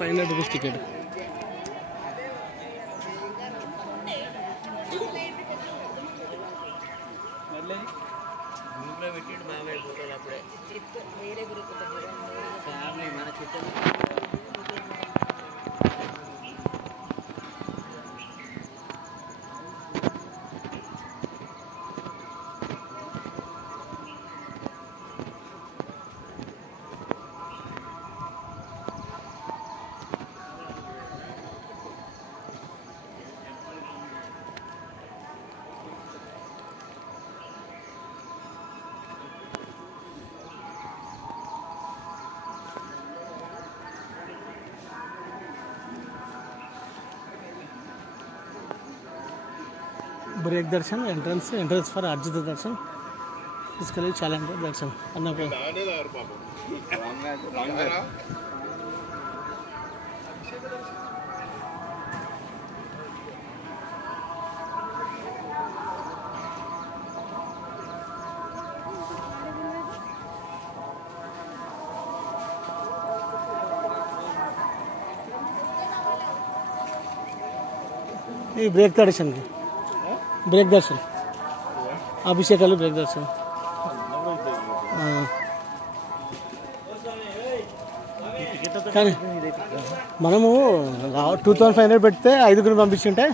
500 ticket. Break darshan entrance for अर्जित दर्शन इसके लिए चैलेंज दर्शन करना पड़ेगा. ये ब्रेक दर्शन की ब्रेक दर्शन అభిషేకాలు బ్రేక్ దర్శనం. కానీ మనము 2500 పెడితే 5 పంపించుంటే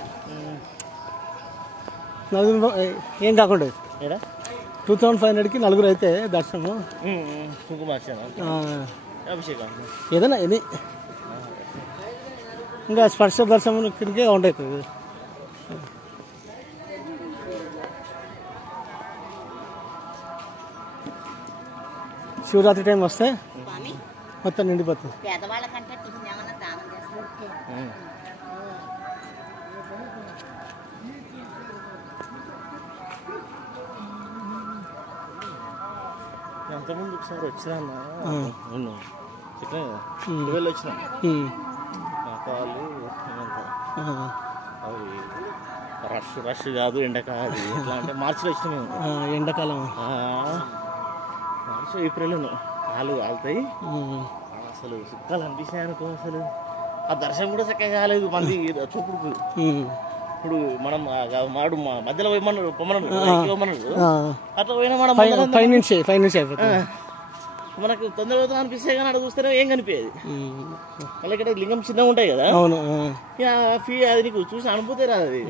ఏం కాకుండా 2500కి 4 అయితే దర్శనము ఏదైనా ఇది ఇంకా స్పర్శ దర్శనం కిందకే ఉంటుంది. శివరాత్రి టైం వస్తే మొత్తం నిండిపోతుంది. ఎంతమంది ఒకసారి వచ్చినా వచ్చిన మా కాళ్ళు అవి రష్ కాదు ఎండాకాలం ఎట్లా అంటే మార్చిలో వచ్చినా మేము ఎండాకాలం మార్చి ఏప్రిల్ కాలు కాలుతాయి అసలు సుఖాలు అనిపించినాయి అనుకో. అసలు ఆ దర్శనం కూడా చక్కగా కాలేదు మంది చూపుడుకు. ఇప్పుడు మనం మాడు మధ్యలో పోమన్నాడు అట్లా పోయినా మనం మనకు తొందరగా అనిపిస్తే కానీ అక్కడ చూస్తేనే ఏం కనిపించేది. మళ్ళీ ఇక్కడ లింగం చిన్నగా ఉంటాయి కదా ఫీ అది నీకు చూసి అనుభూతే రాదు అది.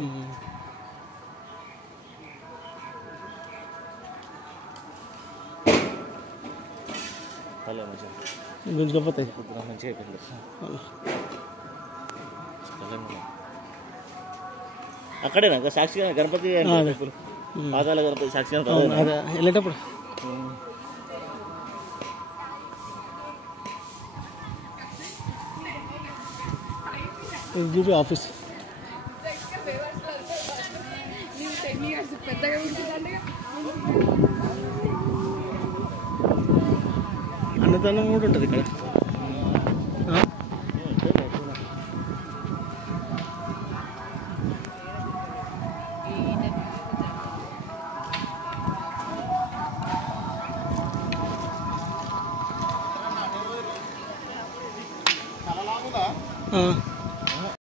గుంజుకోపోతాయి మంచిగా అక్కడేనా సాక్షిగా గణపతి పాదాల గణపతి సాక్షిగా వెళ్ళేటప్పుడు ఎస్డిపి ఆఫీస్ అన్నదానం కూడా ఉంటుంది ఇక్కడ. చాలా లాభంగా